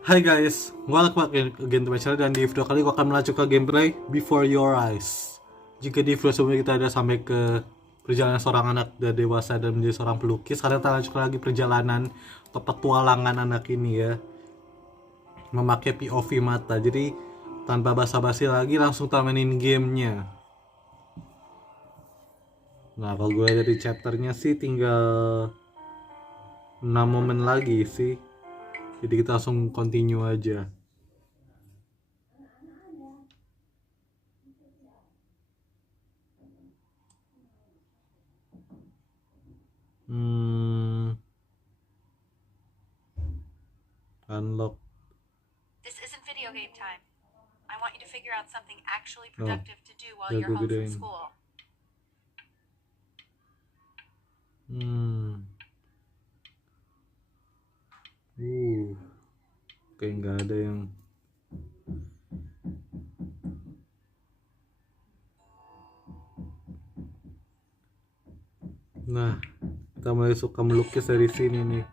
Hai guys, welcome back again to my channel. Dan di video kali gue akan melanjutkan gameplay Before Your Eyes. Jika di video sebelumnya kita ada sampai ke perjalanan seorang anak dan dewasa dan menjadi seorang pelukis, sekarang kita lanjutkan lagi perjalanan atau petualangan anak ini ya, memakai POV mata. Jadi tanpa basa-basi lagi langsung kita mainin gamenya. Nah kalau gue dari chapternya sih tinggal 6 momen lagi sih. Jadi kita langsung continue aja. Unlock. This isn't video game time. I want you to figure out something actually productive to do while you're home from school. Kayak nggak ada yang. Nah, kita mulai suka melukis dari sini nih.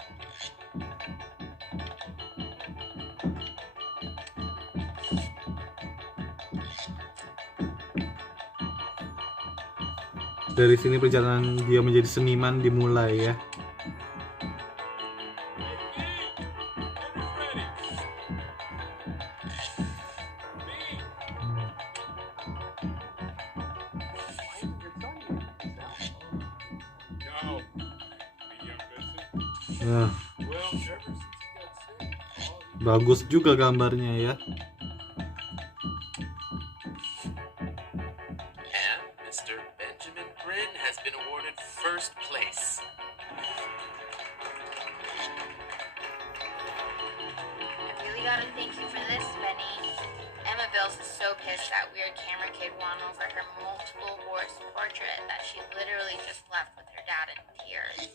Dari sini perjalanan dia menjadi seniman dimulai ya. Nah, bagus juga gambarnya ya. That weird camera kid won over her multiple horse portrait that she literally just left with her dad in tears.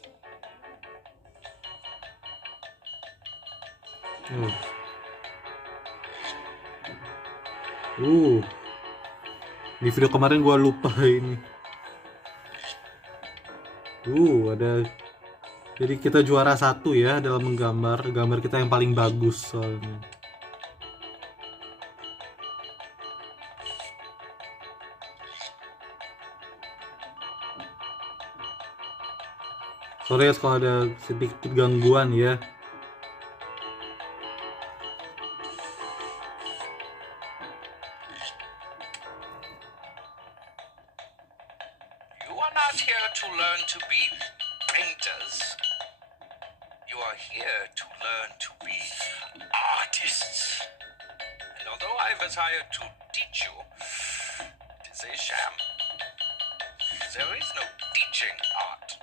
Di video kemarin gua lupa ini. Ada. Jadi kita juara 1 ya dalam menggambar. Gambar kita yang paling bagus soalnya. Sorry ya kalau ada sedikit gangguan ya. You are not here to learn to be painters. You are here to learn to be artists. And although I've hired to teach you, it is a sham. There is no teaching art.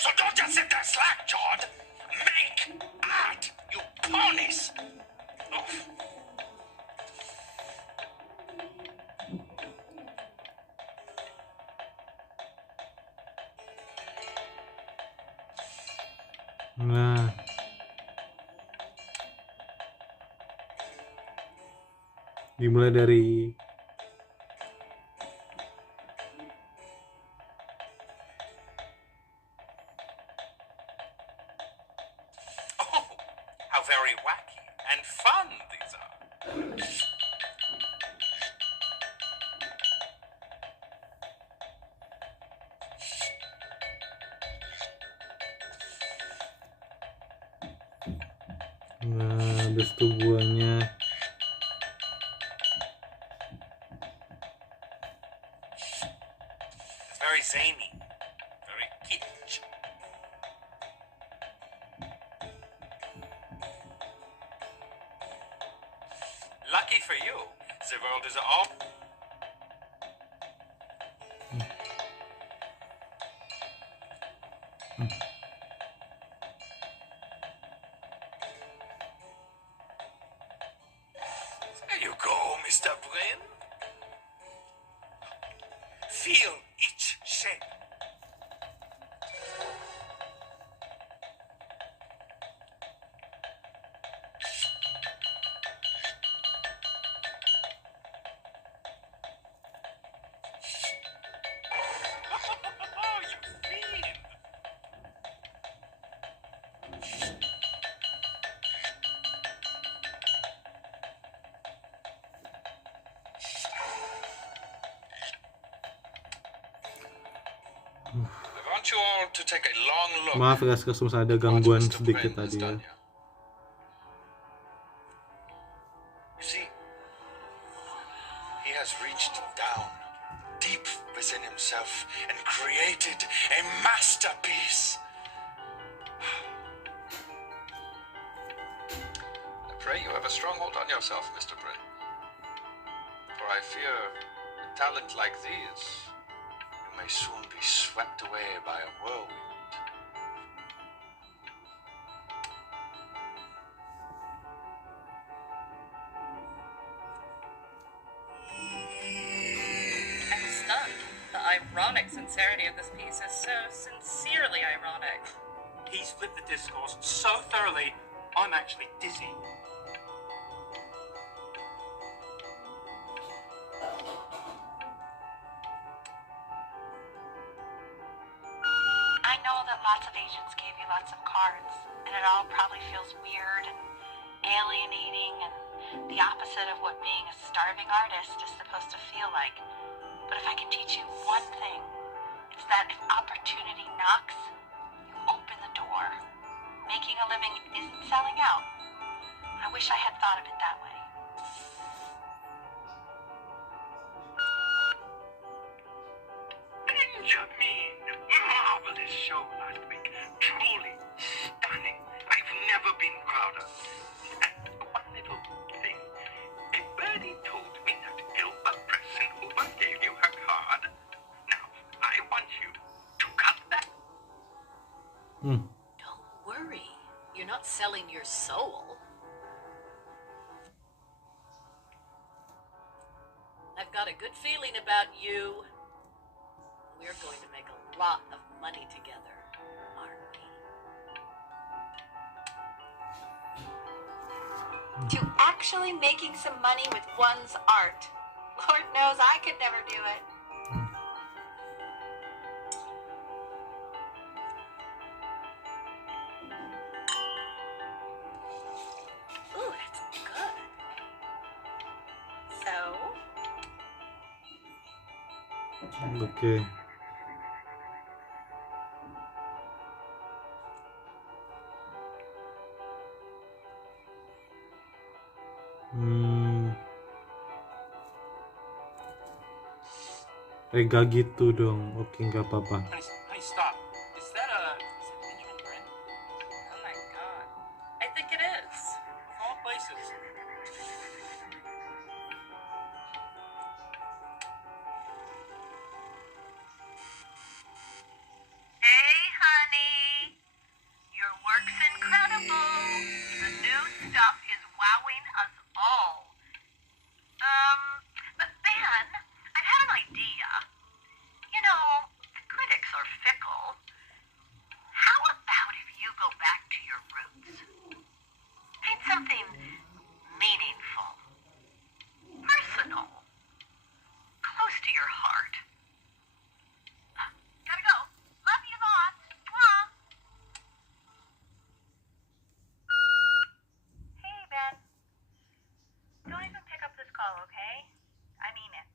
So don't just sit there slack-jawed. Make art, you ponies! Oh. Nah, dimulai dari How very wacky and fun these are. nah, habis itu buahnya. It's very zany, very kitsch. Lucky for you, the world is all. There you go, Mr. Brain. Feel each shape. You fiend. you all to take a long look Maaf ya guys, misalnya ada at what gangguan Mr. sedikit Prin has tadi ya. done here. You see, he has reached down deep within himself and created a masterpiece. I pray you have a strong hold on yourself, Mr. Prin. For I fear a talent like these, you may soon be swept away by a whirlwind. I'm stunned. The ironic sincerity of this piece is so sincerely ironic. He's flipped the discourse so thoroughly, I'm actually dizzy. I know that lots of agents gave you lots of cards, and it all probably feels weird and alienating and the opposite of what being a starving artist is supposed to feel like. But if I can teach you one thing, it's that if opportunity knocks, you open the door. Making a living isn't selling out. I wish I had thought of it that way. Benjamin, marvelous show last week. Truly stunning. I've never been prouder. And one little thing. A birdie told me that Ilva Pressenhuber gave you her card. Now, I want you to cut that. Don't worry. You're not selling your soul. I've got a good feeling about you. We're going to make a lot of money together, aren't we? To actually making some money with one's art. Lord knows I could never do it. Ooh, that's good. So, Oke. Gak gitu dong. Oke, nggak apa-apa. Honey, stop. Is that Benjamin Brin? oh my god. I think it is. Of all places. Hey, honey. Your work's incredible. The new stuff is wowing us all. But Ben, I've had an idea. You know, the critics are fickle. How about if you go back to your roots? Paint something meaningful, personal, close to your heart. Gotta go. Love you lots. Mwah. Hey, Ben. Don't even pick up this call, okay? I mean it.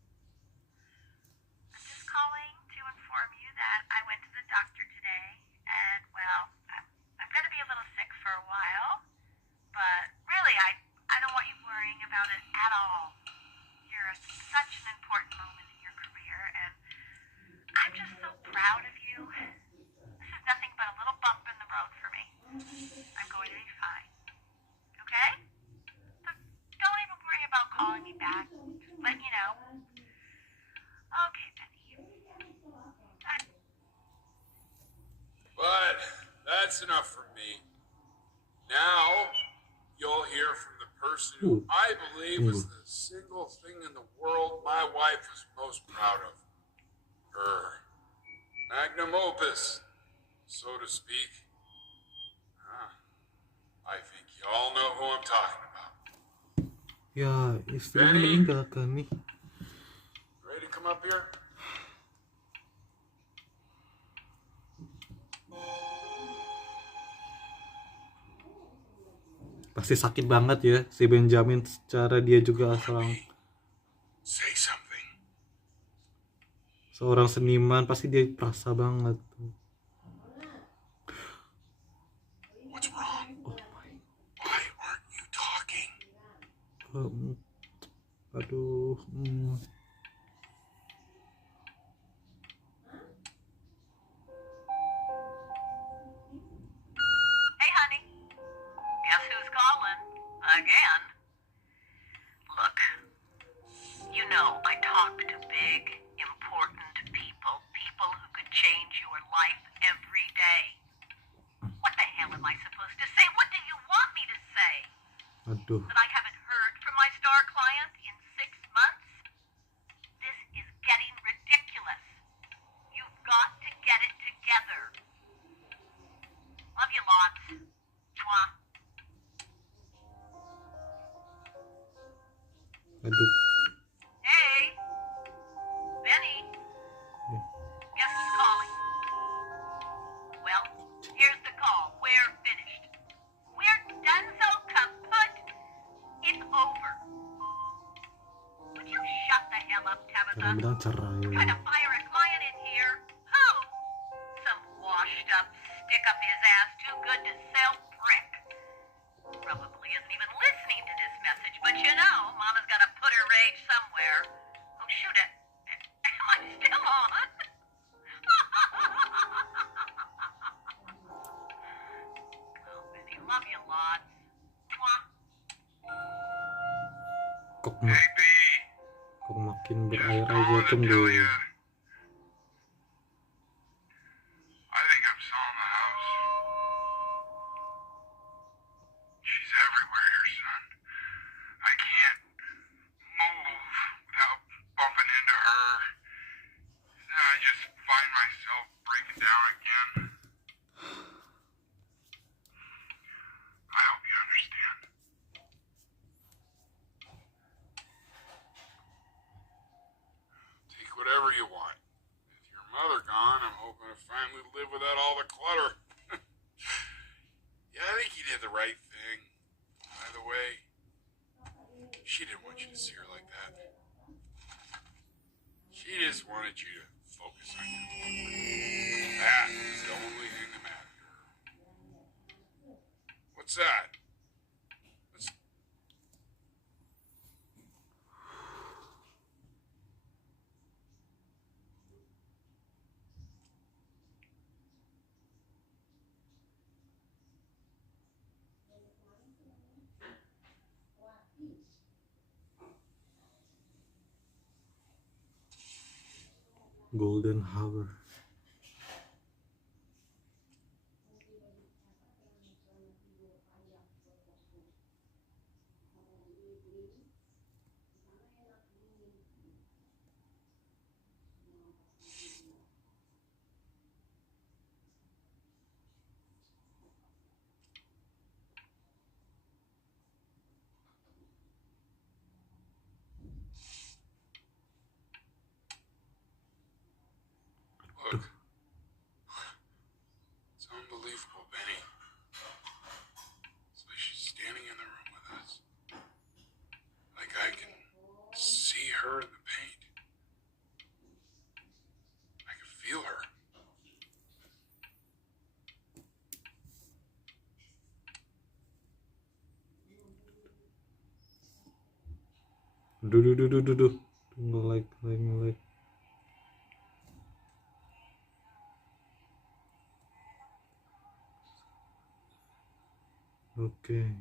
I'm just calling to inform you that I went to the doctor today, and, well, I'm going to be a little sick for a while, but really, I don't want you worrying about it at all. You're at such an important moment in your career, and I'm just so proud of you. This is nothing but a little bump in the road for me. I'm going to be fine. Okay? So don't even worry about calling me back. Just let you know. Okay, Benny. But that's enough from me. Now, you'll hear from the person who I believe is the single thing in the world my wife is most proud of. Her magnum opus, so to speak. I think you all know who I'm talking about. Ya, istrinya Benny. meninggalkan nih. Ready to come up here? Pasti sakit banget ya si Benjamin, secara dia juga Say something. seorang seniman, pasti dia perasa banget. Aduh. Hey, honey. Guess who's calling? Again. Look, you know I talk to big, important people. People who could change your life every day. What the hell am I supposed to say? What do you want me to say? Aduh. That I haven't heard from my star client in 6 months? This is getting ridiculous. You've got to get it together. Love you lots. Mwah. Aduh. Hey, Benny. Guess who's calling? Well, here's the call. We're finished. We're done so kaput. It's over. Would you shut the hell up, Tabitha? Cara bilang cerai. Trying to fire a client in here? Who? Some washed up, stick up his ass, too good to sell prick. Probably isn't even listening to this message, but you know, Mama's got to put her rage somewhere. Oh, shoot it. Am I still on? Oh, Benny, love you lots. Mwah. Kok makin berair aja tunggu. I think I'm selling the house. She's everywhere here, son. I can't move without bumping into her. Then I just find myself breaking down again. I hope you understand. Take whatever you want. With your mother gone, I'm hoping to finally live without all the clutter. Yeah, I think you did the right thing. By the way, she didn't want you to see her like that. She just wanted you to focus on your work. That is the only thing that mattered to her. What's that? What's... Golden hour. Look. It's unbelievable, Benny. It's like she's standing in the room with us. Like I can see her in the paint. I can feel her. Duh. Tunggu like. Okay.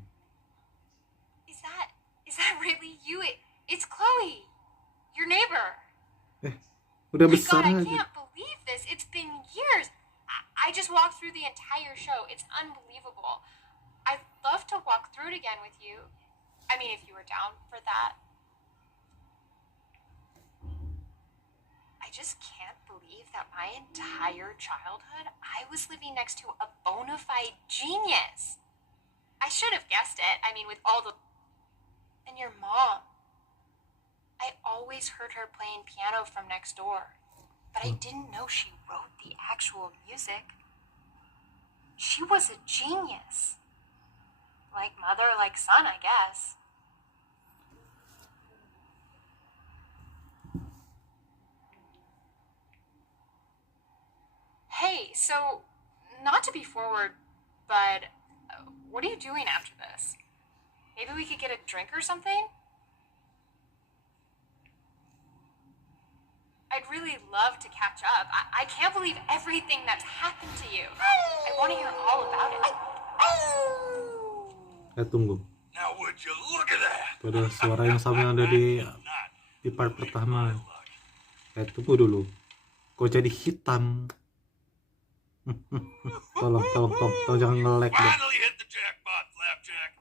Is that really you? It's Chloe, your neighbor. Udah My God, besar I aja. can't believe this. It's been years. I just walked through the entire show. It's unbelievable. I'd love to walk through it again with you. I mean, if you were down for that. I just can't believe that my entire childhood, I was living next to a bona fide genius. I should have guessed it. I mean, with all the... And your mom. I always heard her playing piano from next door, but I didn't know she wrote the actual music. She was a genius. Like mother, like son, I guess. Hey, so, not to be forward, but what are you doing after this? Maybe we could get a drink or something? I'd really love to catch up. I can't believe everything that's happened to you. I want to hear all about it. Tunggu. Now would you look at that? Ada suara yang sama yang ada di part pertama. Tunggu dulu. Kok jadi hitam? tolong jangan nge-lag deh. Finally hit the jackpot, Flapjack.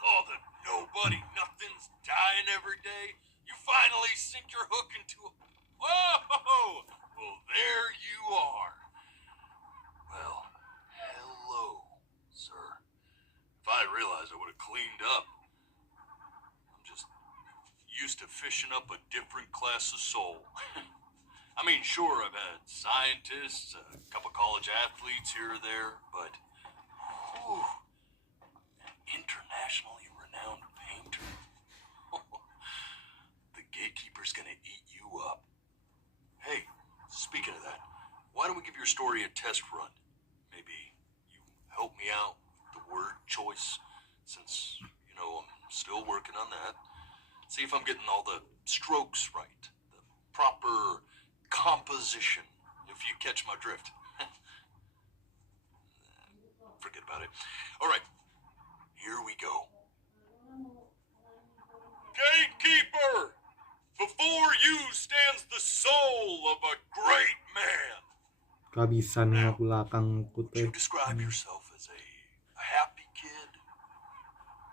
Oh, the nobody, nothing's dying every day. You finally sink your hook into a... Whoa! Well, there you are. Well, hello, sir. If I realized, I would have cleaned up. I'm just used to fishing up a different class of soul. I mean, sure, I've had scientists, a couple college athletes here or there, but... Whew, an internationally renowned painter. The gatekeeper's gonna eat you up. Hey, speaking of that, why don't we give your story a test run? Maybe you help me out with the word choice, since, I'm still working on that. See if I'm getting all the strokes right, the proper composition, if you catch my drift. Forget about it. All right, here we go. Gatekeeper! Before you stands the soul of a great man. Kehabisan nengok belakang Would putih. you describe yourself as a happy kid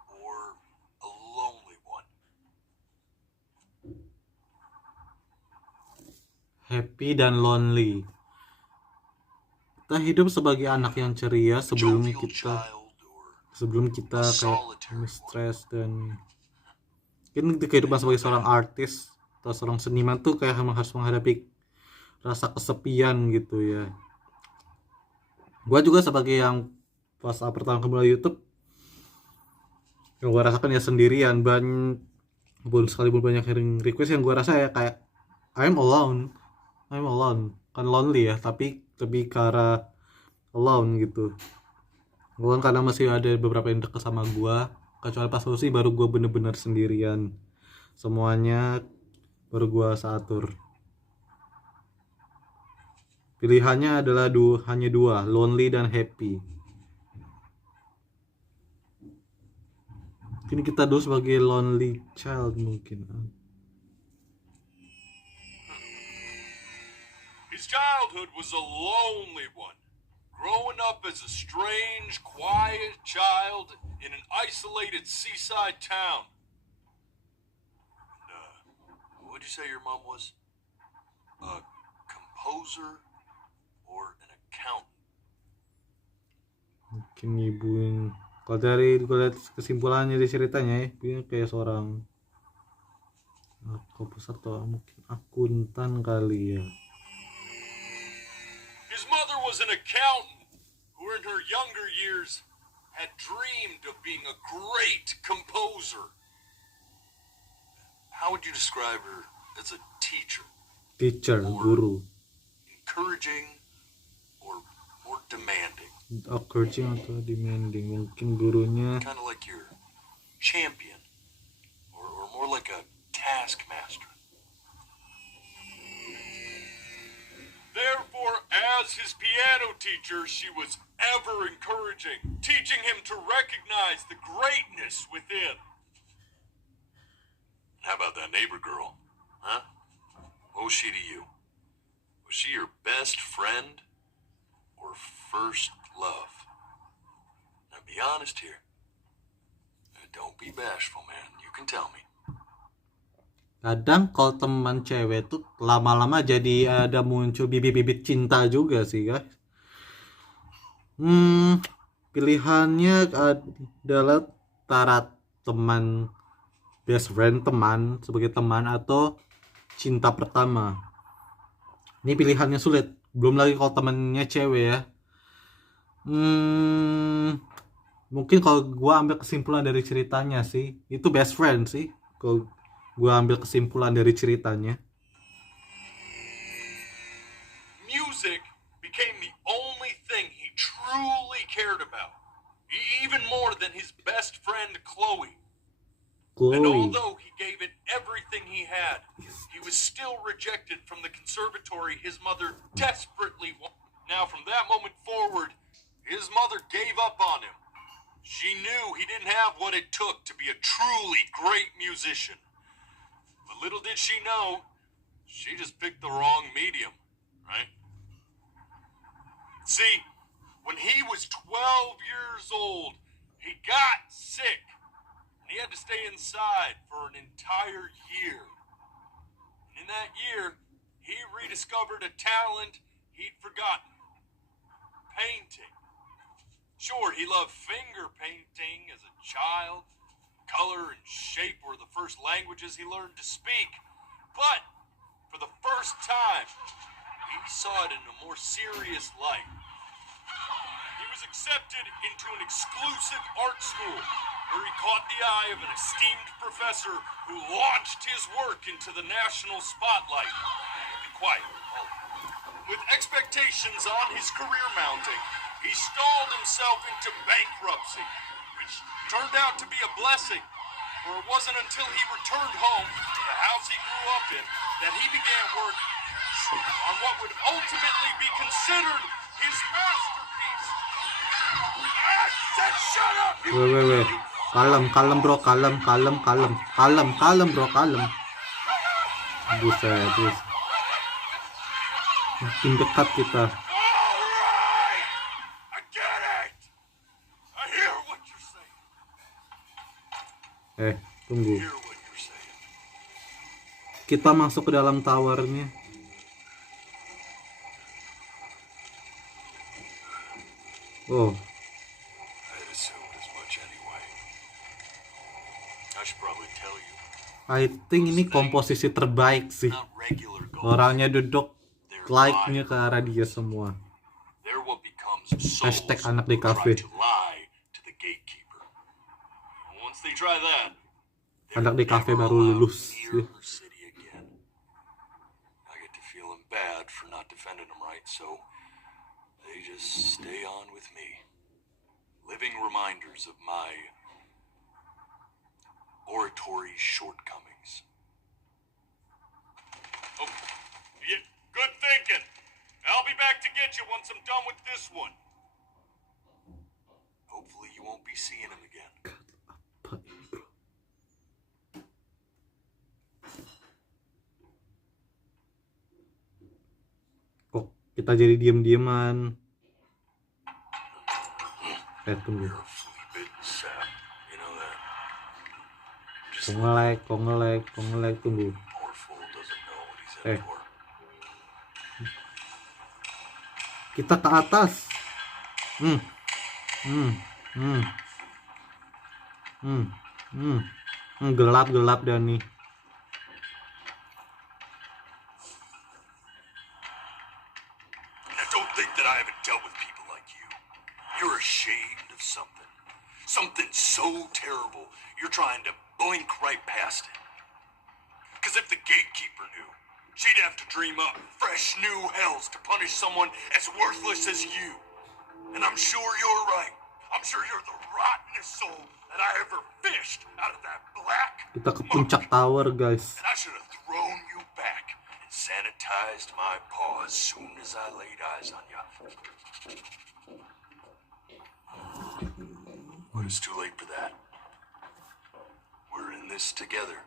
or a lonely one? Happy dan lonely. Kita hidup sebagai anak yang ceria sebelum Jovial kita child or kayak stres dan mungkin kehidupan sebagai seorang artis atau seorang seniman tuh kayak harus menghadapi rasa kesepian gitu ya. Gua juga sebagai yang pas pertama kali mulai YouTube, yang gua rasakan ya sendirian, sekalipun banyak yang request, yang gua rasa ya kayak I'm alone, kan lonely ya, tapi lebih ke arah alone gitu. Alone karena masih ada beberapa yang dekat sama gua, kecuali pas solusi baru gua bener-bener sendirian, semuanya baru gua atur. Pilihannya adalah hanya dua, lonely dan happy. Ini kita dulu sebagai lonely child mungkin. His childhood was a lonely one, growing up as a strange, quiet child in an isolated seaside town. And, what'd you say your mom was? A composer or an accountant? Mungkin ibu, kalau dari gue lihat kesimpulannya di ceritanya ya, dia kayak seorang komposer atau mungkin akuntan kali ya. His mother was an accountant who in her younger years had dreamed of being a great composer. How would you describe her as a teacher? Guru. Encouraging or more demanding? Encouraging atau demanding, mungkin gurunya Kind of like your champion or more like a taskmaster. Therefore, as his piano teacher, she was ever encouraging, teaching him to recognize the greatness within. How about that neighbor girl? Huh? What was she to you? Was she your best friend or first love? Now be honest here. Don't be bashful, man. You can tell me. kadang kalau teman cewek tuh lama-lama jadi ada muncul bibit-bibit cinta juga sih guys. Pilihannya adalah antara teman, best friend, teman sebagai teman, atau cinta pertama. Ini pilihannya sulit, belum lagi kalau temannya cewek ya. Mungkin kalau gua ambil kesimpulan dari ceritanya sih, itu best friend sih. Kalau gua ambil kesimpulan dari ceritanya. Music became the only thing he truly cared about, even more than his best friend Chloe. And Chloe. although he gave it everything he had, he was still rejected from the conservatory his mother desperately wanted. Now, from that moment forward, his mother gave up on him. She knew he didn't have what it took to be a truly great musician. But little did she know, she just picked the wrong medium, right? See, when he was 12 years old, he got sick, and he had to stay inside for an entire year. And in that year, he rediscovered a talent he'd forgotten: painting. Sure, he loved finger painting as a child. Color and shape were the first languages he learned to speak. But for the first time, he saw it in a more serious light. He was accepted into an exclusive art school where he caught the eye of an esteemed professor who launched his work into the national spotlight. Be quiet. With expectations on his career mounting, he stalled himself into bankruptcy, which turned out to be a blessing, for it wasn't until he returned home to the house he grew up in that he began work on what would ultimately be considered his masterpiece. I said shut up! Wait. Kalem bro, kalem bro, kalem. Buset. Makin dekat kita. Alright! I get it! I hear what you're saying. Tunggu. Hear what you're saying. Kita masuk ke dalam towernya. Oh, I'd assumed as much anyway. I should probably tell you. I think ini komposisi terbaik sih. Not regular gold. Orangnya duduk, like-nya ke arah dia semua. They're what becomes souls Hashtag anak di who try cafe. to lie to the gatekeeper. Once they try that, Anak di cafe baru lulus. near her city again. I get to feeling bad for not defending them right, so they just stay on with me. Living reminders of my oratory shortcomings. Oh, yeah, good thinking. I'll be back to get you once I'm done with this one. Hopefully you won't be seeing him again. Kok kita jadi diem-dieman? Tunggu. You're a flea-bitten sap. You know that? Just Kok nge-lag, tunggu. poor fool doesn't know what he's in for. Kita ke atas. Gelap dan nih. Now don't think that I haven't dealt with people like you. You're ashamed of something. Something so terrible, you're trying to blink right past it. Because if the gatekeeper knew, she'd have to dream up fresh new hells to punish someone as worthless as you. And I'm sure you're right. I'm sure you're the rottenest soul that I ever fished out of that black Kita ke puncak tower, guys. and I should have thrown you back and sanitized my paw as soon as I laid eyes on you. But it's too late for that. We're in this together.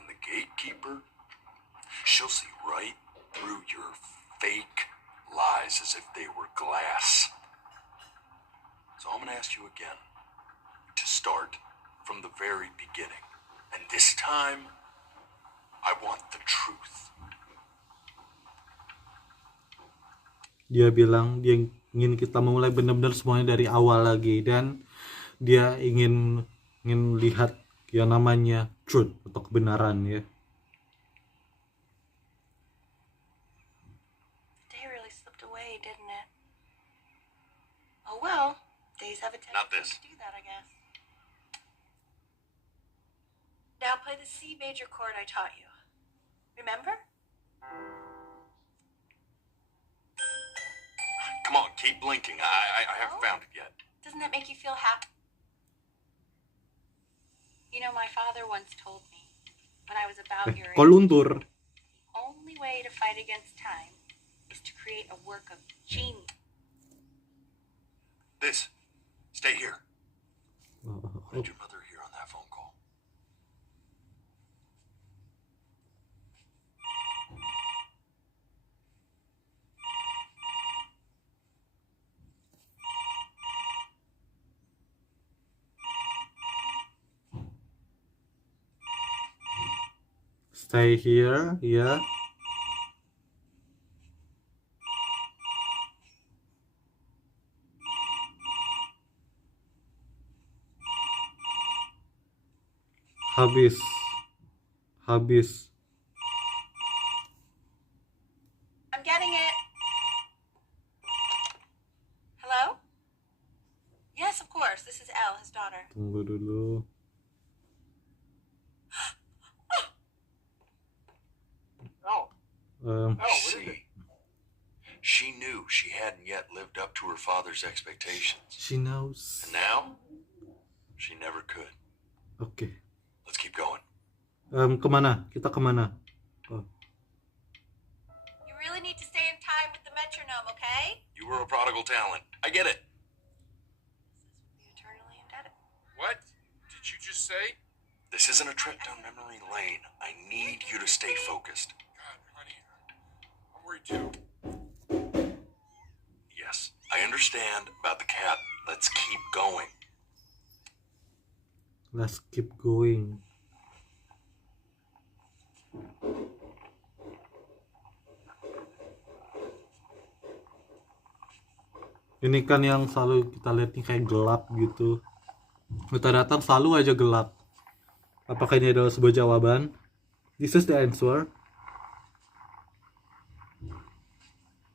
And the gatekeeper, she'll see right through your fake lies as if they were glass. So I'm going to ask you again to start from the very beginning. And this time, I want the truth. Dia bilang dia ingin kita memulai benar-benar semuanya dari awal lagi, dan dia ingin lihat yang namanya truth atau kebenaran ya. Day really slipped away, didn't it? Oh well, days have a Not tendency this. to do that, I guess. Now play the C major chord I taught you. Remember? Come on, keep blinking. I haven't found it yet. Doesn't that make you feel happy? You know, my father once told me when I was about your Kok age, luntur? the only way to fight against time is to create a work of genius. This. Stay here. Oh, What did your mother hear on that phone call? stay here, ya. Habis. I'm getting it. Hello? Yes, of course. This is Elle, his daughter. Tunggu dulu. She knew she hadn't yet lived up to her father's expectations. She knows. And now, she never could. Oke. Let's keep going. Kemana? Kita kemana? Oh. You really need to stay in time with the metronome, okay? You were a prodigal talent. I get it. Be eternally indebted. What did you just say? This isn't a trip down memory lane. I need you to stay focused. God, honey, I'm worried too. Yes, I understand about the cat. Let's keep going. Let's keep going. Ini kan yang selalu kita lihat nih kayak gelap gitu. Kita datang selalu aja gelap. Apakah ini adalah sebuah jawaban? This is the answer.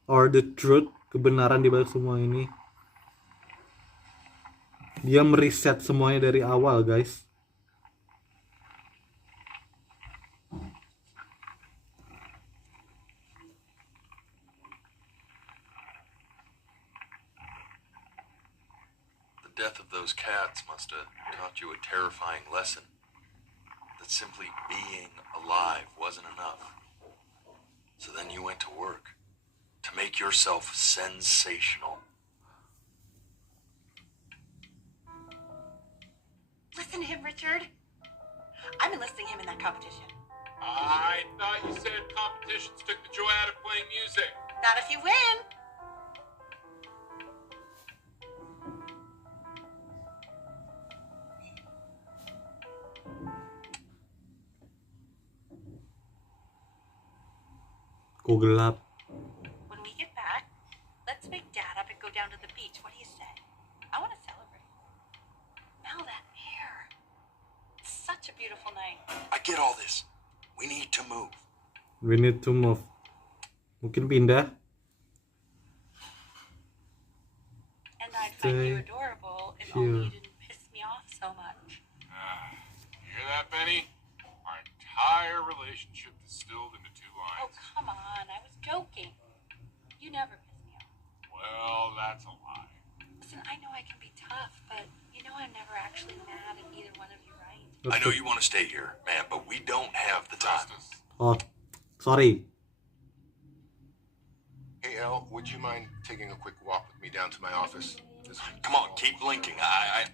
Or the truth, kebenaran di balik semua ini. Dia mereset semuanya dari awal, guys. The death of those cats must have taught you a terrifying lesson. That simply being alive wasn't enough. So then you went to work to make yourself sensational. Listen to him, Richard. I'm enlisting him in that competition. I thought you said competitions took the joy out of playing music. Not if you win. Kok gelap? When we get back, let's make Dad up and go down to the beach. What do you say? I want to celebrate. Smell that air. It's such a beautiful night. I get all this. We need to move. We need to move. Mungkin pindah. And I'd find you Stay adorable if here. only you didn't piss me off so much. You hear that, Benny? Our entire relationship distilled into 2 Oh, lines. come on. I was joking. You never piss me off. Well, that's a lie. Listen, I know I can be tough, but you know I'm never actually mad at either one of you, right? I know you want to stay here, man, but we don't have the time. Justice. Oh, sorry. Hey, Elle, would you mind taking a quick walk with me down to my office? Come on, keep blinking. I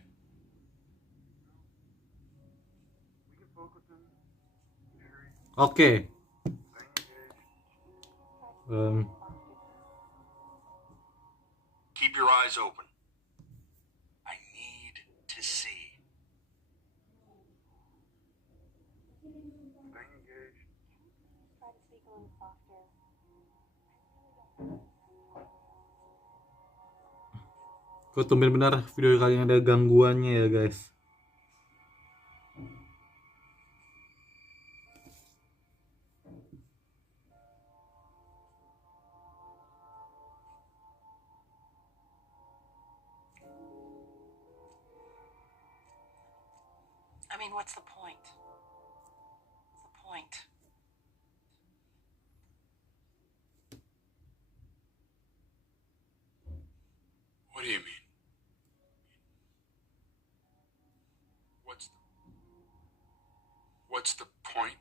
Oke. keep your eyes open. I need to see. Try to speak a little softer. Kok tumben benar video kali ini ada gangguannya ya, guys. I mean, what's the point? What's the point? What do you mean? What's the... What's the point?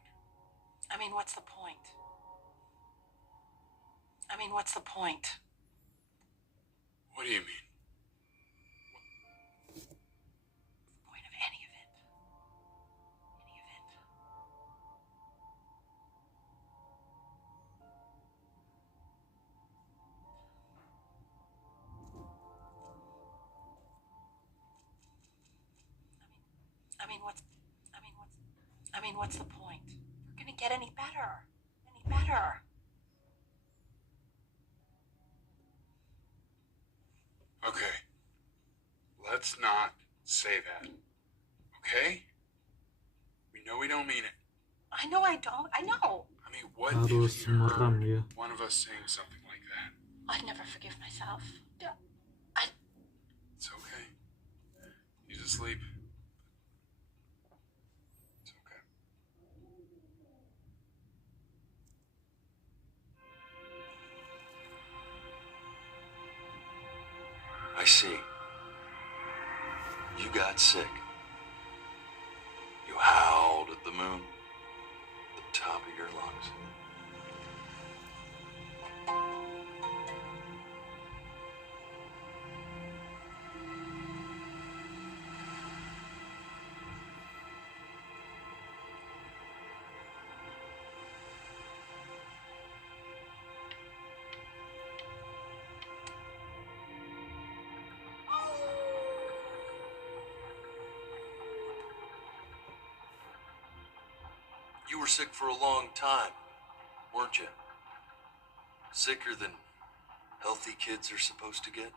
I mean, what's the point? I mean, what's the point? What do you mean? The point of any of it. Any of it. I mean, what's the point? We're gonna get any better. Any better. Okay. Let's not say that. Okay? We know we don't mean it. I know I don't. I know. I mean, what Harus if you heard merem ya. one of us saying something like that? I'd never forgive myself. It's okay. You just sleep. It's okay. I see. You got sick. You howled at the moon, the top of your lungs. You were sick for a long time, weren't you? Sicker than healthy kids are supposed to get?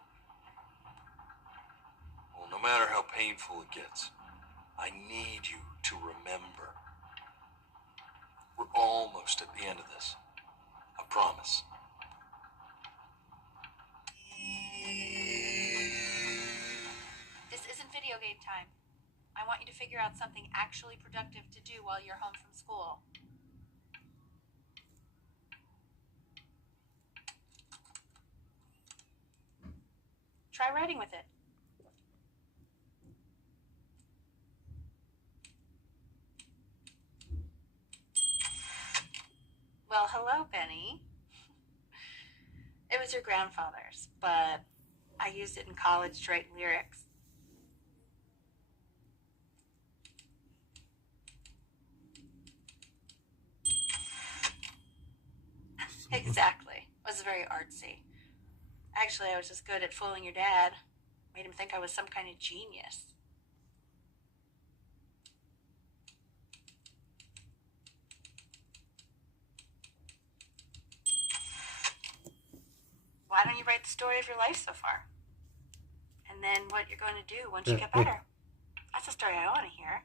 Well, no matter how painful it gets, I need you to remember. We're almost at the end of this. I promise. This isn't video game time. I want you to figure out something actually productive to do while you're home from school. Try writing with it. Well, hello, Benny. It was your grandfather's, but I used it in college to write lyrics. Exactly. It was very artsy. Actually, I was just good at fooling your dad. Made him think I was some kind of genius. Why don't you write the story of your life so far? And then what you're going to do once you get better. That's a story I want to hear.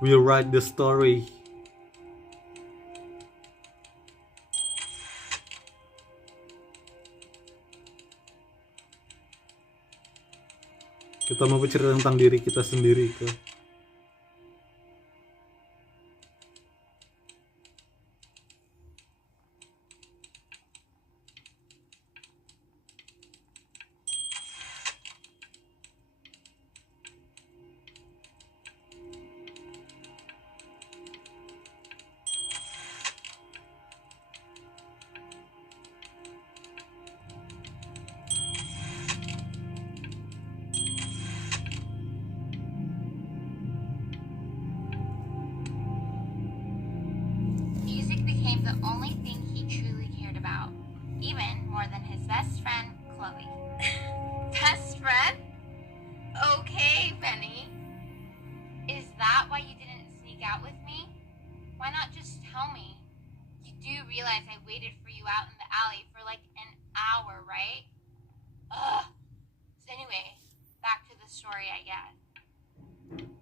We'll write the story. Kita mau bercerita tentang diri kita sendiri ke? Music became the only thing he truly cared about, even more than his best friend, Chloe. Best friend? Okay, Benny. Is that why you didn't sneak out with me? Why not just tell me? You do realize I waited for you out in the alley for like an hour, right? Ugh. So anyway, back to the story, I guess.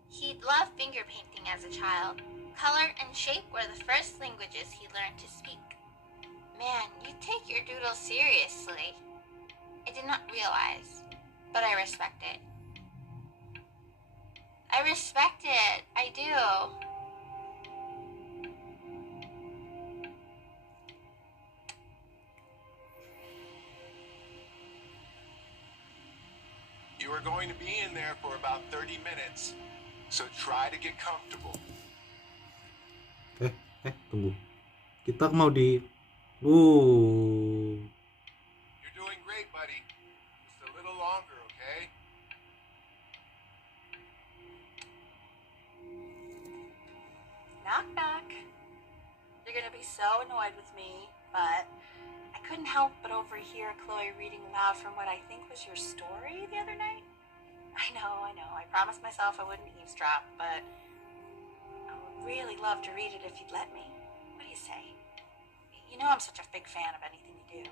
He'd loved finger painting as a child. Color and shape were the first languages he learned to speak. Man, you take your doodle seriously. I did not realize. but I respect it. I respect it. I do. You are going to be in there for about 30 minutes, so try to get comfortable. Tunggu. Kita mau di... You're doing great, buddy. Just a little longer, okay? Knock, knock. You're gonna be so annoyed with me, but I couldn't help but overhear Chloe reading aloud from what I think was your story the other night. I know. I promised myself I wouldn't eavesdrop, but I would really love to read it if you'd let me. What do you say? You know I'm such a big fan of anything you do.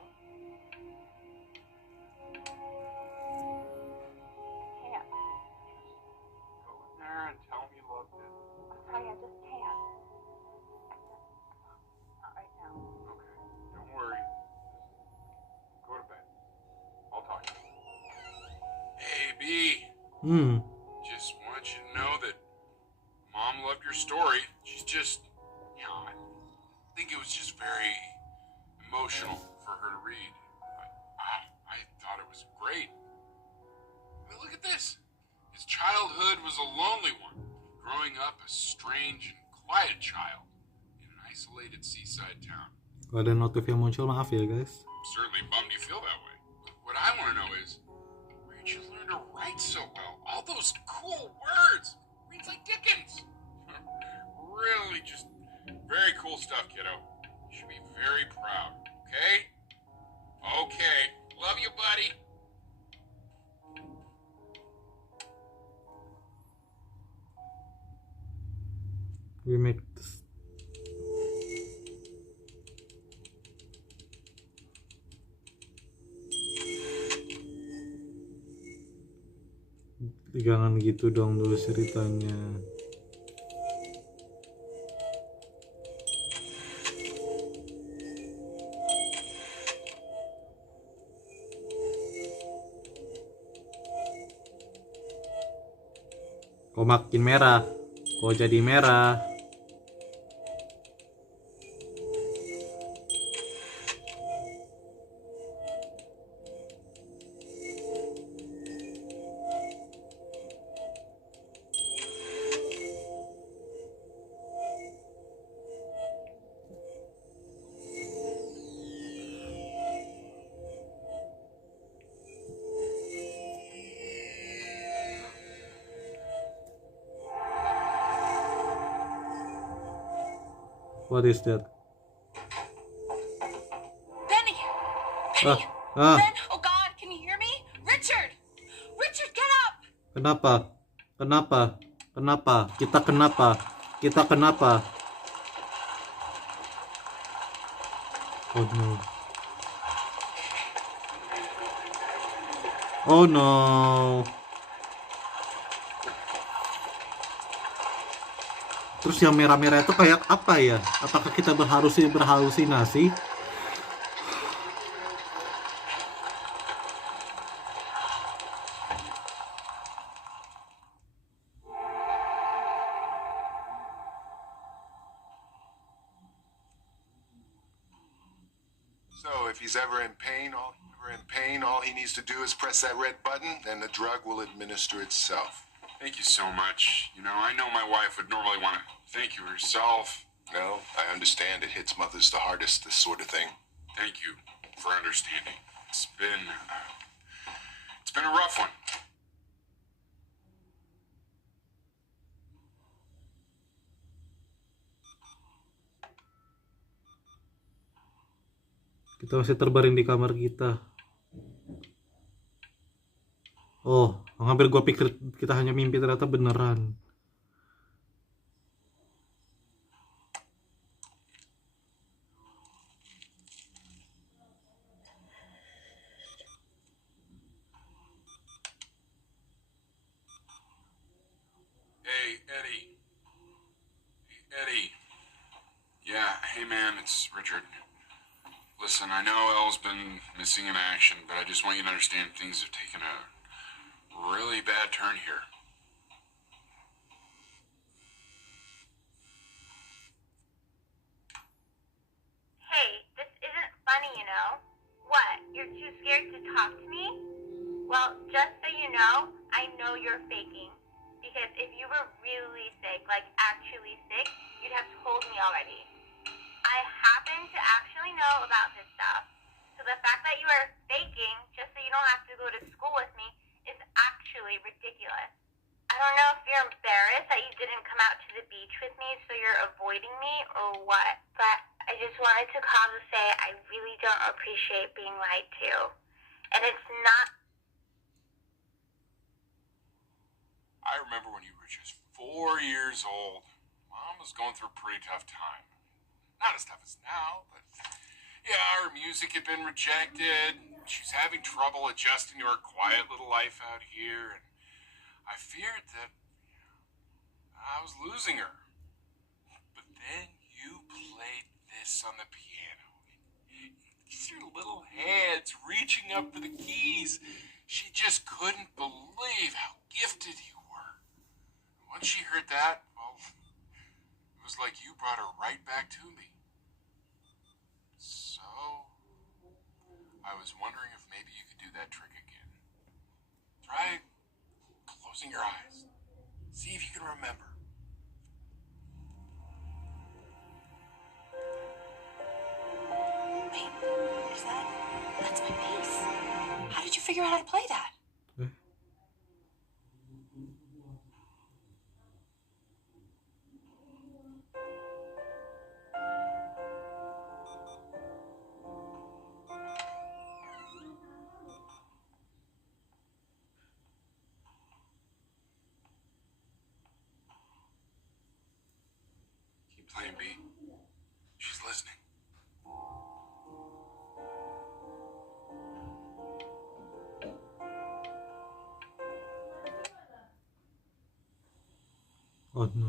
Can't. Go in there and tell him you loved it. Sorry, I just can't. Not right now. Okay, don't worry. Just go to bed. I'll talk to you. Hey, B. Just want you to know that Mom loved your story. She's just, I think it was just very emotional for her to read. I thought it was great. I mean, look at this. His childhood was a lonely one, growing up a strange and quiet child in an isolated seaside town. Kalau ada notif yang muncul, maaf ya guys. I'm certainly bummed you feel that way. What I want to know is, where did you learn to write so well? All those cool words. Reads like Dickens. Really just very cool stuff, kiddo. You should be very proud, okay? Okay. Love you, buddy. We make this. Jangan gitu dong dulu ceritanya. Kok makin merah? Kok jadi merah? What is that? Benny! Ah, ah. Ben! Oh God, can you hear me? Richard! Richard, get up! Kenapa? Kenapa? Kenapa? Kita kenapa? Kita kenapa? Oh no. Oh no. Terus yang merah-merah itu kayak apa ya? Apakah kita berhalusinasi? So if he's ever in pain, all he needs to do is press that red button, and the drug will administer itself. Thank you so much. I know my wife would normally want to thank you herself. No, I understand it hits mothers the hardest, this sort of thing. Thank you for understanding. It's been a rough one. Kita masih terbaring di kamar kita. Oh, hampir gua pikir kita hanya mimpi, ternyata beneran. Hey, Eddie. Yeah, hey man, it's Richard. Listen, I know Elle's been missing in action, but I just want you to understand things have taken a really bad turn here. Hey, this isn't funny, you know? What, you're too scared to talk to me? Well, just so you know you're faking. Because if you were really sick, like actually sick, you'd have told me already. I happen to actually know about this stuff. So the fact that you are faking just so you don't have to go to school with me is actually ridiculous. I don't know if you're embarrassed that you didn't come out to the beach with me, so you're avoiding me, or what. But I just wanted to call to say I really don't appreciate being lied to. And it's not... I remember when you were just 4 years old. Mom was going through a pretty tough time. Not as tough as now, but yeah, her music had been rejected. She's having trouble adjusting to her quiet little life out here, and I feared that I was losing her. But then you played this on the piano. It's your little hands reaching up for the keys. She just couldn't believe how gifted you were. Once she heard that, well, it was like you brought her right back to me. So, I was wondering if maybe you could do that trick again. Try closing your eyes. See if you can remember. Wait, is that... That's my bass. How did you figure out how to play that? Keep playing, B. She's listening. Oh no.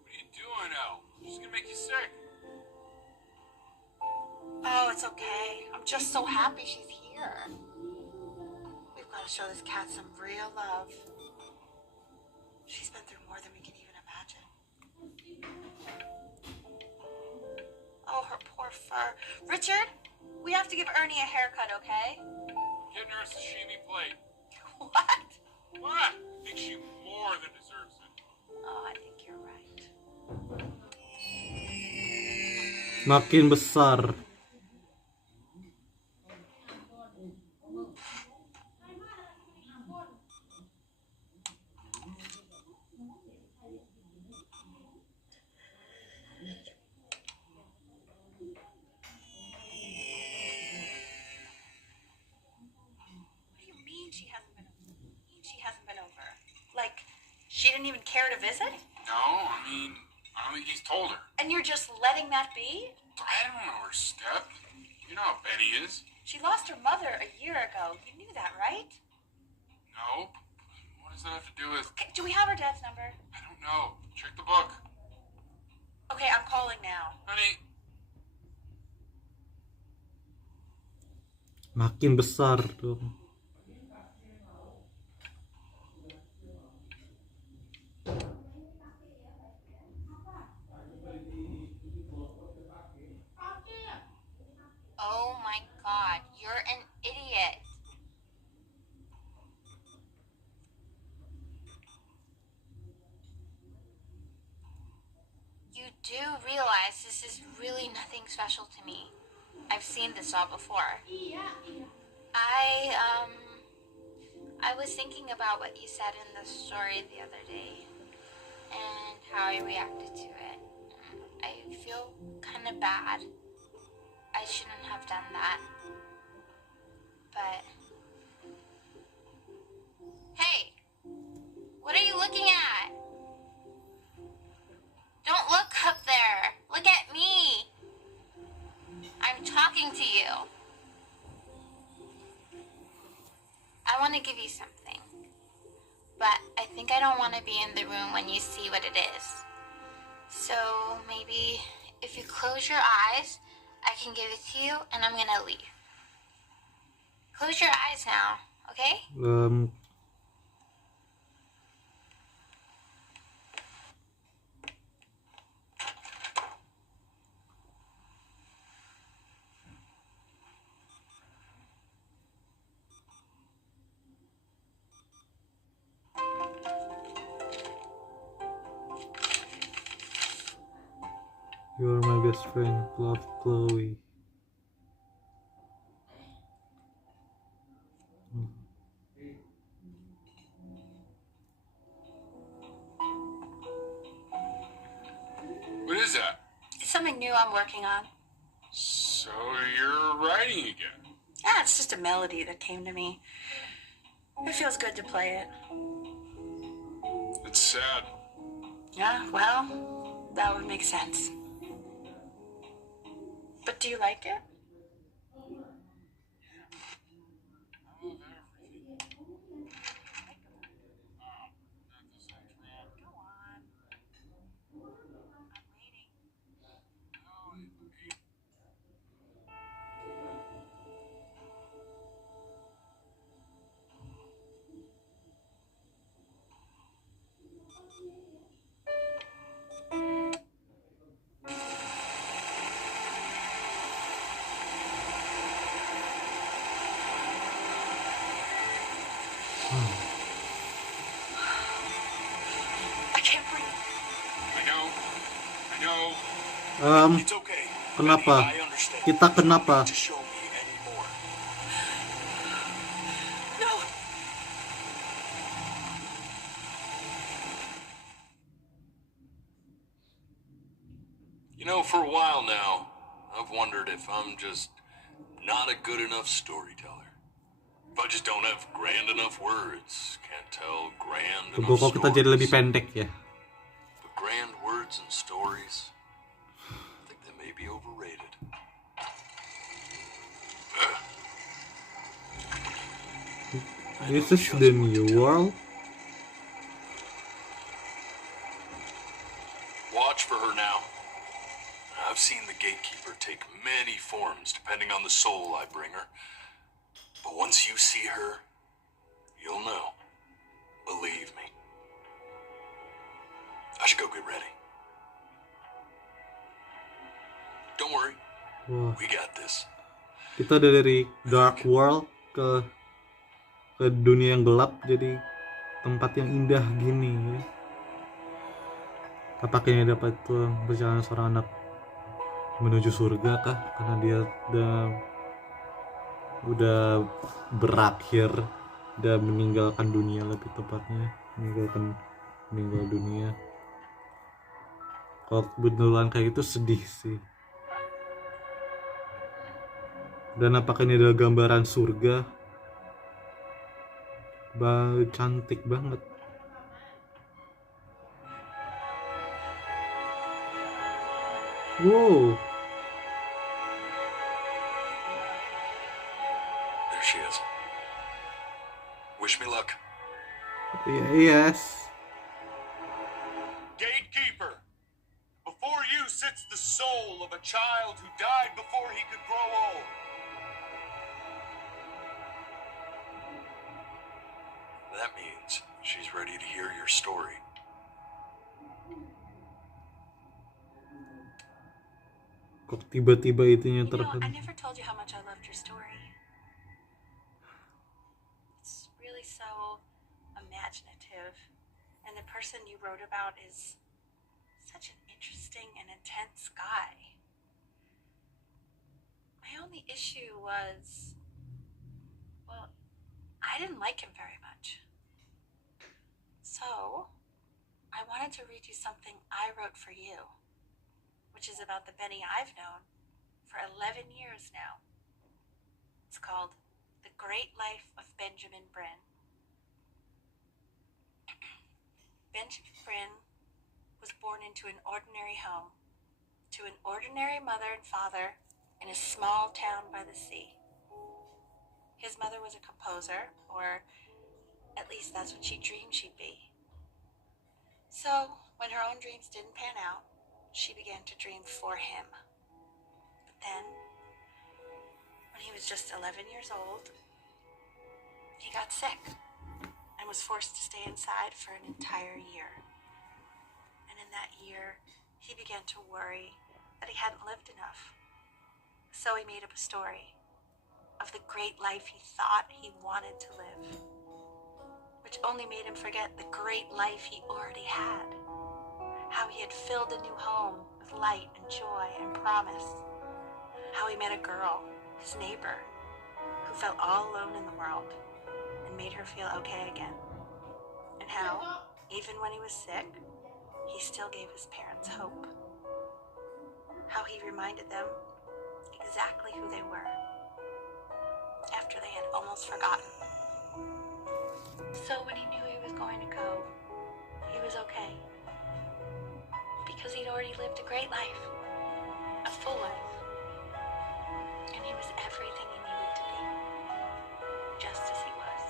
What are you doing, Elle? She's gonna make you sick. Oh, it's okay. I'm just so happy she's here. We've got to show this cat some real love. She's been through more than we can even imagine. Oh, her poor fur. Richard, we have to give Ernie a haircut, okay? Getting her a sashimi plate. What? What? I think she more than deserves it. Oh, I think you're right. Makin besar. What do you mean she hasn't been over? Like, she didn't even care to visit? No, I don't think he's told her. And you're just letting that be? I don't know her step. You know how Betty is. She lost her mother a year ago. You knew that, right? No. What does that have to do with... Okay, do we have her dad's number? I don't know. Check the book. Okay, I'm calling now. Honey. Makin besar tuh. Oh my god, you're an idiot. You do realize this is really nothing special to me. I've seen this all before. I was thinking about what you said in the story the other day and how I reacted to it. I feel kind of bad. I shouldn't have done that. But talking to you. I want to give you something, but I think I don't want to be in the room when you see what it is. So maybe if you close your eyes, I can give it to you, and I'm gonna leave. Close your eyes now, okay? You're my best friend. Love, Chloe. What is that? It's something new I'm working on. So you're writing again? Yeah, it's just a melody that came to me. It feels good to play it. It's sad. Yeah, well, that would make sense. But do you like it? I can't breathe. I know. It's okay. Kenapa? I understand. Kita kenapa? To show me anymore. No. You know, for a while now, I've wondered if I'm just not a good enough storyteller. If I just don't have grand enough words, can't tell grand enough Kok kita jadi lebih pendek ya? But grand words and stories, I think they may be overrated. This is the new world. Watch for her now. I've seen the gatekeeper take many forms depending on the soul I bring her. But once you see her, you'll know. Believe me. I should go get ready. Don't worry. Wah, We got this. kita udah dari dark world ke dunia yang gelap, jadi tempat yang indah gini ya. Apakah ini dapat perjalanan seorang anak menuju surga kah? Karena dia udah berakhir, udah meninggalkan dunia, lebih tepatnya meninggal dunia. Kalau beneran kayak gitu sedih sih. Dan apakah ini adalah gambaran surga? Cantik banget. Wow. There she is. Wish me luck. Yes. Gatekeeper, before you sits the soul of a child who died before he could grow old. That means she's ready to hear your story. Kok tiba-tiba itunya You know, I terhenti? never told you how much I loved your story. It's really so imaginative. And the person you wrote about is such an interesting and intense guy. My only issue was, well, I didn't like him very much. So, I wanted to read you something I wrote for you, which is about the Benny I've known for 11 years now. It's called The Great Life of Benjamin Bryn. Benjamin Bryn was born into an ordinary home, to an ordinary mother and father, in a small town by the sea. His mother was a composer, or at least that's what she dreamed she'd be. So, when her own dreams didn't pan out, she began to dream for him. But then, when he was just 11 years old, he got sick and was forced to stay inside for an entire year. And in that year, he began to worry that he hadn't lived enough. So he made up a story of the great life he thought he wanted to live, which only made him forget the great life he already had. How he had filled a new home with light and joy and promise. How he met a girl, his neighbor, who felt all alone in the world and made her feel okay again. And how, even when he was sick, he still gave his parents hope. How he reminded them exactly who they were after they had almost forgotten. So when he knew he was going to go, he was okay. Because he'd already lived a great life, a full life. And he was everything he needed to be, just as he was.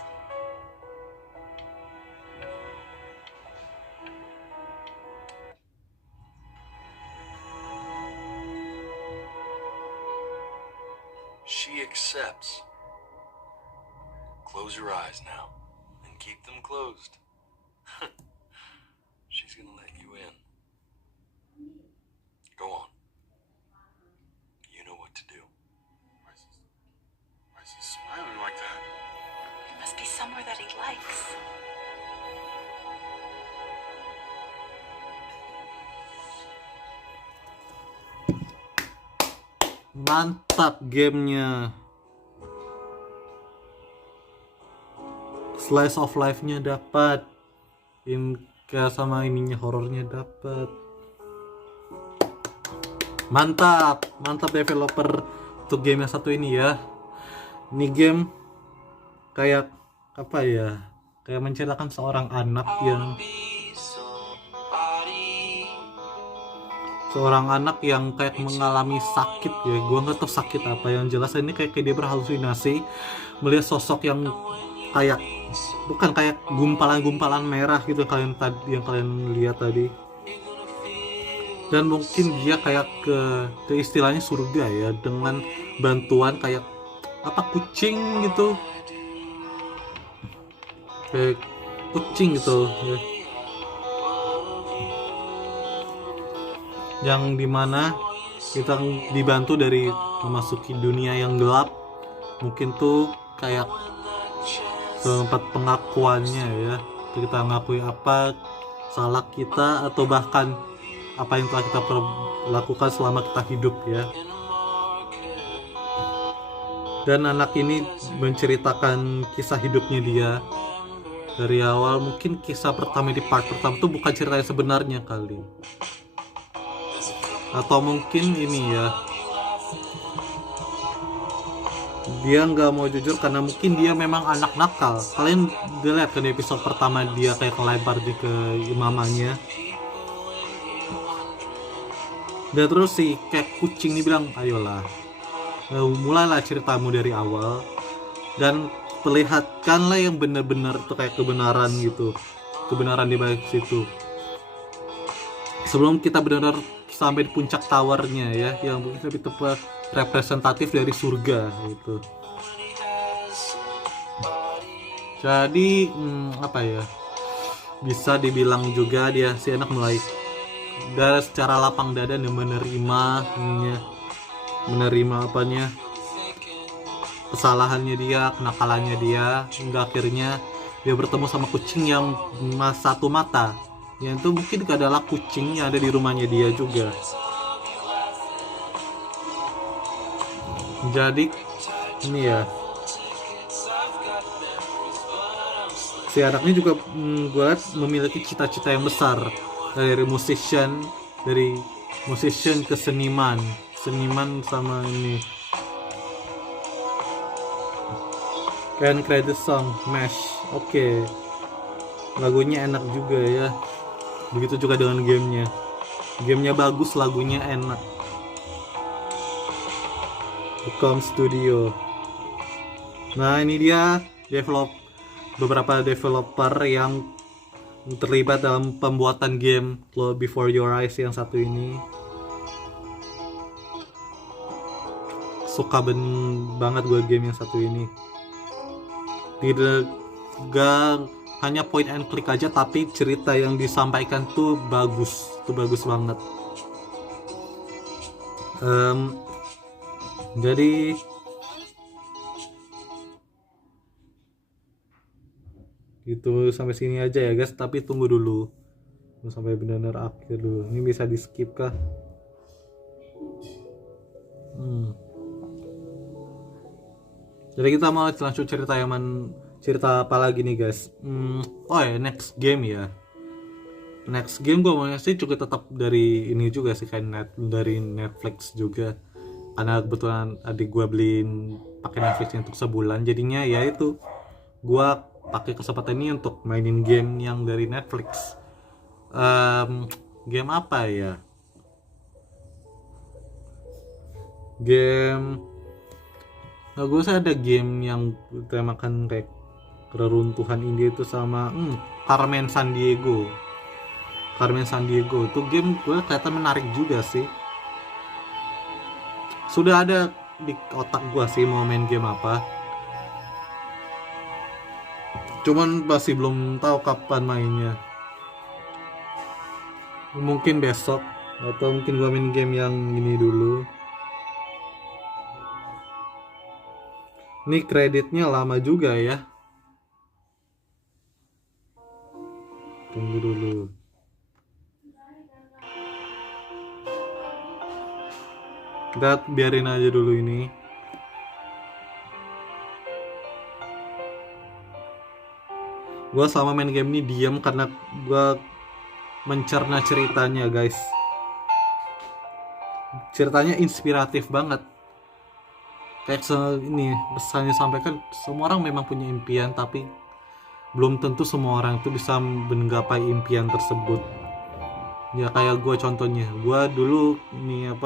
She accepts. Close your eyes now and keep them closed. She's gonna let you in. Go on. You know what to do. Why is he smiling like that? It must be somewhere that he likes. Mantap gamenya. Slice of life-nya dapat. Kayak sama ininya horornya dapat. Mantap developer untuk game yang satu ini ya. Ini game kayak apa ya? Kayak menceritakan seorang anak yang kayak mengalami sakit ya. Gua nggak tahu sakit apa, yang jelas ini kayak dia berhalusinasi melihat sosok yang kayak bukan kayak gumpalan-gumpalan merah gitu yang kalian lihat tadi. Dan mungkin dia kayak ke istilahnya surga ya, dengan bantuan kayak apa kucing gitu, kayak kucing gitu ya. Yang dimana kita dibantu dari memasuki dunia yang gelap, mungkin tuh kayak tempat pengakuannya ya, kita ngakui apa salah kita atau bahkan apa yang telah kita lakukan selama kita hidup ya. Dan anak ini menceritakan kisah hidupnya dia dari awal. Mungkin kisah pertama di part pertama itu bukan cerita yang sebenarnya kali, atau mungkin ini ya, dia nggak mau jujur karena mungkin dia memang anak nakal. Kalian udah lihat kan di episode pertama dia kayak kelempar ke mamanya. Dan terus si kayak kucing ini bilang, ayolah, mulailah ceritamu dari awal dan perlihatkanlah yang benar-benar itu kayak kebenaran gitu, kebenaran di balik situ. Sebelum kita benar-benar sampai di puncak tawarnya ya, yang mungkin lebih tepat representatif dari surga gitu. Jadi apa ya, bisa dibilang juga dia si anak mulai dari secara lapang dada dan menerima apanya, kesalahannya dia, kenakalannya dia, hingga akhirnya dia bertemu sama kucing yang satu mata, yang itu mungkin adalah kucing yang ada di rumahnya dia juga. Jadi ini ya, si anaknya juga gue lihat memiliki cita-cita yang besar, dari musician ke seniman sama ini can create the song Mesh. Oke. Lagunya enak juga ya, begitu juga dengan gamenya bagus, lagunya enak. Com Studio. Nah ini dia beberapa developer yang terlibat dalam pembuatan game Before Your Eyes yang satu ini. Suka banget gue game yang satu ini. Tidak hanya point and click aja, tapi cerita yang disampaikan tuh bagus banget. Jadi itu sampai sini aja ya guys, tapi tunggu dulu sampai benar-benar akhir dulu. Ini bisa di skip kah? Jadi kita mau langsung cerita apa lagi nih guys? Next game ya. Next game gue mau sih juga tetap dari ini juga sih, kayak dari Netflix juga. Karena kebetulan adik gue beliin pakai Netflix untuk sebulan, jadinya ya itu gue pakai kesempatan ini untuk mainin game yang dari Netflix. Game apa ya? Game gue sih ada game yang temakan kayak keruntuhan India itu sama Carmen Sandiego itu game gue kelihatan menarik juga sih. Sudah ada di otak gue sih mau main game apa, cuman masih belum tahu kapan mainnya. Mungkin besok atau mungkin gue main game yang ini dulu. Ini kreditnya lama juga ya. Tunggu dulu. Kita biarin aja dulu ini. Gue selama main game ini diam karena gue mencerna ceritanya guys. Ceritanya inspiratif banget. Kayak ini pesannya sampaikan, semua orang memang punya impian, tapi belum tentu semua orang itu bisa menggapai impian tersebut. Ya kayak gue contohnya, gue dulu nih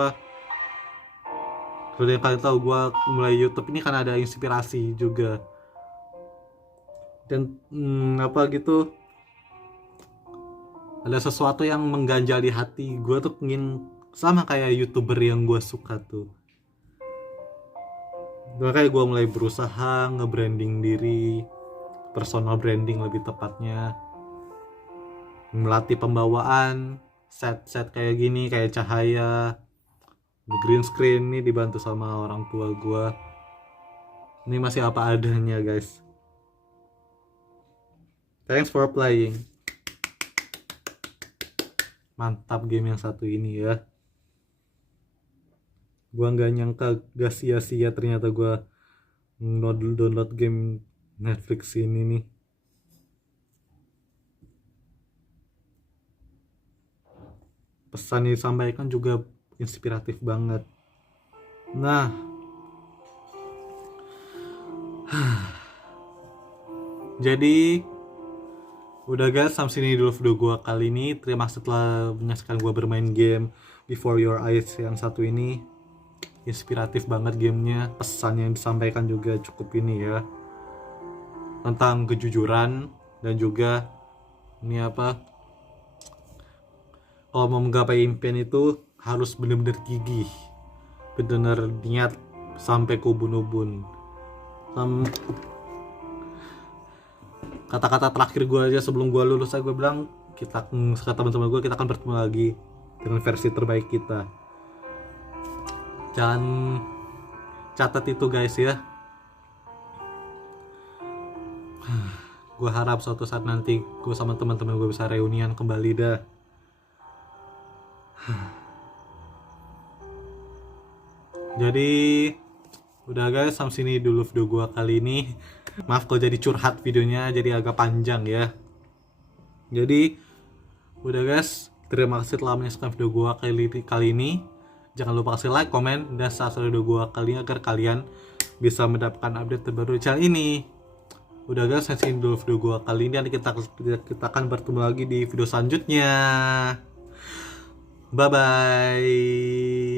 kalau yang kalian tahu gue mulai YouTube ini kan ada inspirasi juga. Dan ada sesuatu yang mengganjal di hati gue tuh, ingin sama kayak YouTuber yang gue suka tuh. Makanya gue mulai berusaha nge-branding diri, personal branding lebih tepatnya, melatih pembawaan, set kayak gini, kayak cahaya, green screen. Ini dibantu sama orang tua gue. Ini masih apa adanya guys. Thanks for playing. Mantap game yang satu ini ya. Gua nggak nyangka gak sia-sia ternyata gua download game Netflix ini nih. Pesan yang disampaikan juga inspiratif banget. Nah, jadi udah guys, sampai sini dulu video gua kali ini. Terima kasih telah menyaksikan gua bermain game Before Your Eyes yang satu ini. Inspiratif banget gamenya, pesan yang disampaikan juga cukup ini ya, tentang kejujuran dan juga ini kalau mau menggapai impian itu harus benar-benar gigih, benar-benar niat sampai ke ubun-ubun. Kata-kata terakhir gue aja sebelum gue lulus, gue bilang kata teman-teman gue, kita akan bertemu lagi dengan versi terbaik kita. Jangan catat itu guys ya. Gue harap suatu saat nanti gue sama teman-teman gue bisa reunian kembali dah. Jadi udah guys, sampai sini dulu video gue kali ini. Maaf kalau jadi curhat videonya, jadi agak panjang ya. Jadi udah guys, terima kasih telah menyaksikan video gue kali ini. Jangan lupa kasih like, komen, dan subscribe video gue kali ini agar kalian bisa mendapatkan update terbaru channel ini. Udah guys, sampai sini dulu video gue kali ini. Nanti kita akan bertemu lagi di video selanjutnya. Bye bye.